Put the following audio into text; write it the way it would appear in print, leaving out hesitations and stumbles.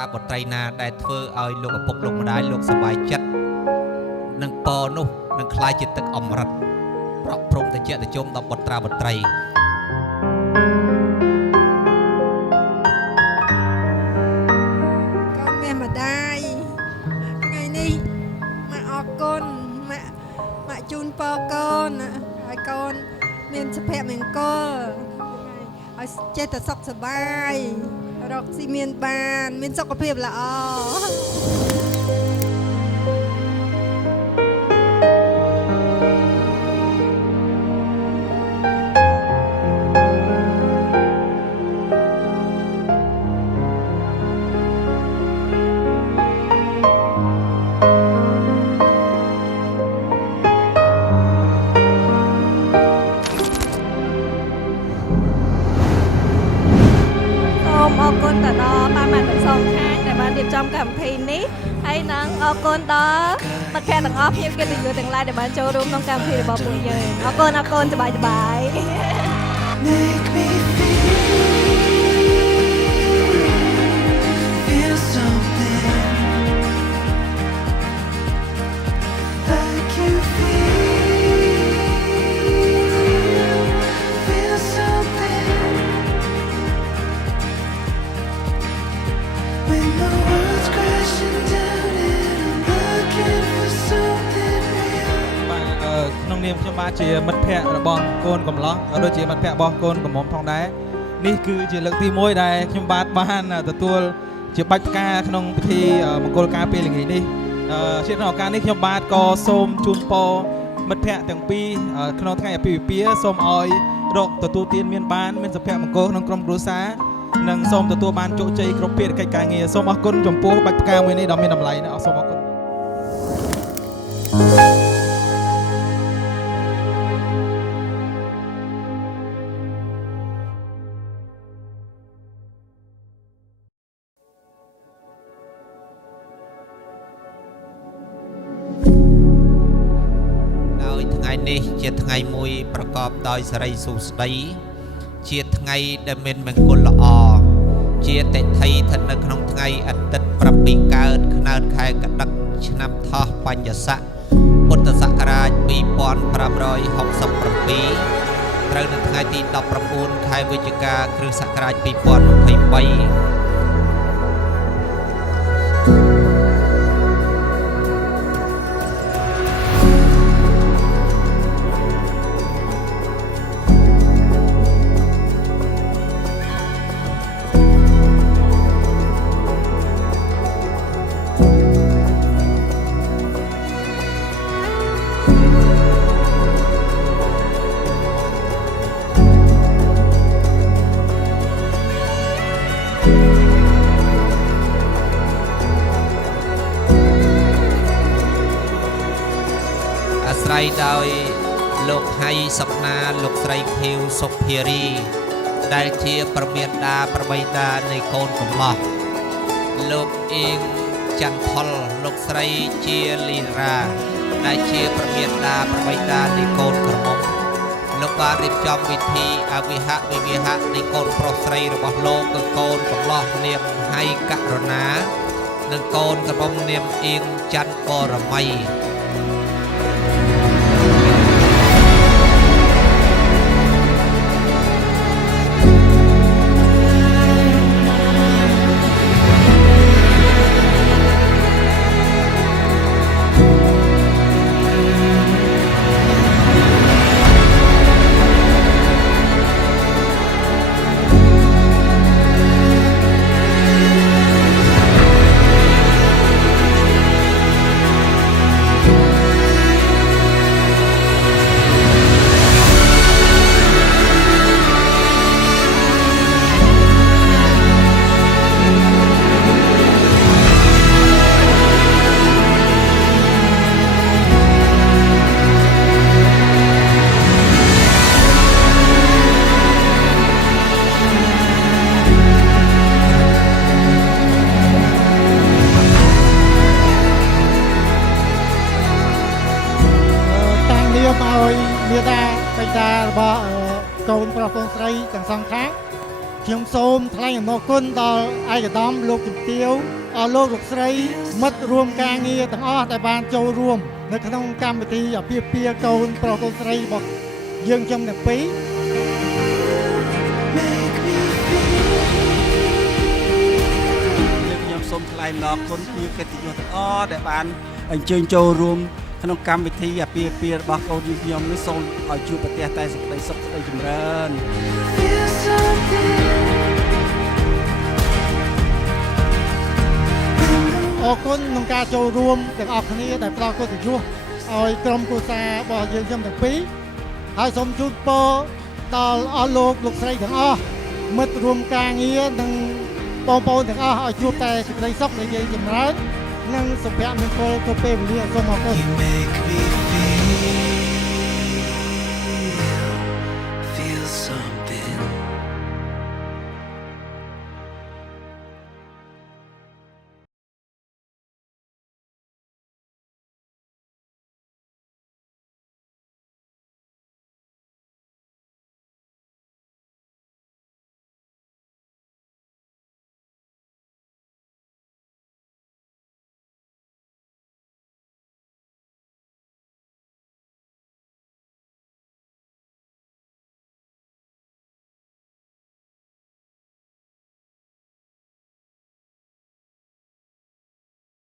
ត្រាបត្រីណាដែលធ្វើឲ្យលោកឪពុកលោកម្ដាយលោកសប្បាយចិត្តនឹងពរនោះនឹងคล้ายជាទឹកអមរិតប្រក់ព្រំតិចតិជុំដល់បុត្រាបុត្រីកូនមានម្ដាយថ្ងៃនេះមកអរគុណមកជូនពរកូនឲ្យកូនមានសុភមង្គលឲ្យចេះតែសុខសប្បាយរកស៊ីមានបានមានសុខភាពល្អអរគុណទៅដល់បានមកទាំងសងខាងដែលបានរៀបចំកម្មវិធីនេះហើយនឹងអរគុណដល់មិត្តភ័ក្តិទាំងអស់ភ្ញៀវកិត្តិយសទាំងឡាយដែលបានចូលរួមក្នុងកម្មវិធីរបស់ពួកយើងអរគុណសប្បាយ Make me feel something like you feel something when the world's crashing down and I'm looking for something real ក្នុងនាមខ្ញុំបាទជាមិត្តភ័ក្តិរបស់កូនកំឡោះដូចជាមិត្តភ័ក្តិរបស់កូនកំមុំផងដែរនេះគឺជាលើកទី1ដែលខ្ញុំបាទបានទទួលជាបាច់ផ្កាក្នុងពិធីមង្គលការពេលល្ងាចនេះជាក្នុងឱកាសនេះខ្ញុំបាទក៏សូមជូនពរមិត្តភ័ក្តិទាំងពីរក្នុងថ្ងៃអាពាហ៍ពិពាហ៍សូមឲ្យរកទទួលទានមានបានមានសុភមង្គលក្នុងក្រុមគ្រួសារនិងសូមទទួលបានជោគជ័យគ្រប់ភារកិច្ចការងារសូមអរគុណចំពោះបាច់ផ្កាមួយនេះដ៏មានតម្លៃណាស់សូមអរគុណថ្ងៃនេះជាថ្ងៃមួយប្រកបដោយសិរីសួស្តីជាថ្ងៃដែលមានមង្គលល្អជាតិថីស្ថិតនៅក្នុងថ្ងៃអាទិត្យ7កើតខ្នើតខែកដឹកឆ្នាំថោះបញ្ញស័កពុទ្ធសករាជ2567ត្រូវនៅថ្ងៃទី19ខែវិច្ឆិកាគ្រិស្តសករាជ2023អាស្រ័យដោយលោកហៃសុកណាលោកស្រីខៀវសុភារីដែលជាប្រមានតាប្របីតានៃកូនកំឡោះលោកអៀងច័ន្ទផលលោកស្រីជាលីរ៉ាដែលជាប្រមានតាប្របីតានៃកូនក្រមុំលោកបានរៀបចំវិធីអវិហៈវិវាហៈនៃកូនប្រុសស្រីរបស់លោកគឺកូនកំឡោះនាមហៃករុណានិងកូនក្រមុំនាមអៀងច័ន្ទបរមីមាតាបិតារបស់កូនប្រុសកូនស្រីទាំងសងខាង ខ្ញុំសូមថ្លែងអំណរគុណដល់ឯកឧត្តមលោកជំទាវលោកលោកស្រីមិត្តរួមការងារទាំងអស់ដែលបានចូលរួមនៅក្នុងកម្មវិធីអាពាហ៍ពិពាហ៍កូនប្រុសកូនស្រីរបស់យើងខ្ញុំទាំងពីរ ខ្ញុំសូមថ្លែងអំណរគុណពីកិត្តិយសទាំងអស់ដែលបានអញ្ជើញចូលរួមក្នុងកម្មវិធីអាពាហ៍ពិពាហ៍របស់កូនខ្ញុំនេះសូមឲ្យជួបប្រទះតែសេចក្តីសុខសេចក្តីចម្រើន Feel something. អរគុណក្នុងការចូលរួមទាំងអស់គ្នាដែលផ្ដល់កិត្តិយសឲ្យក្រុមគ្រួសាររបស់យើងខ្ញុំទាំងពីរហើយសូមជូនពរដល់អស់លោកលោកស្រីទាំងអស់មិត្តរួមការងារនិងបងប្អូនទាំងអស់ឲ្យជួបតែសេចក្តីសុខសេចក្តីចម្រើននិងសុភមង្គលគ្រប់ពេលវេលាសូមអរគុណ You make me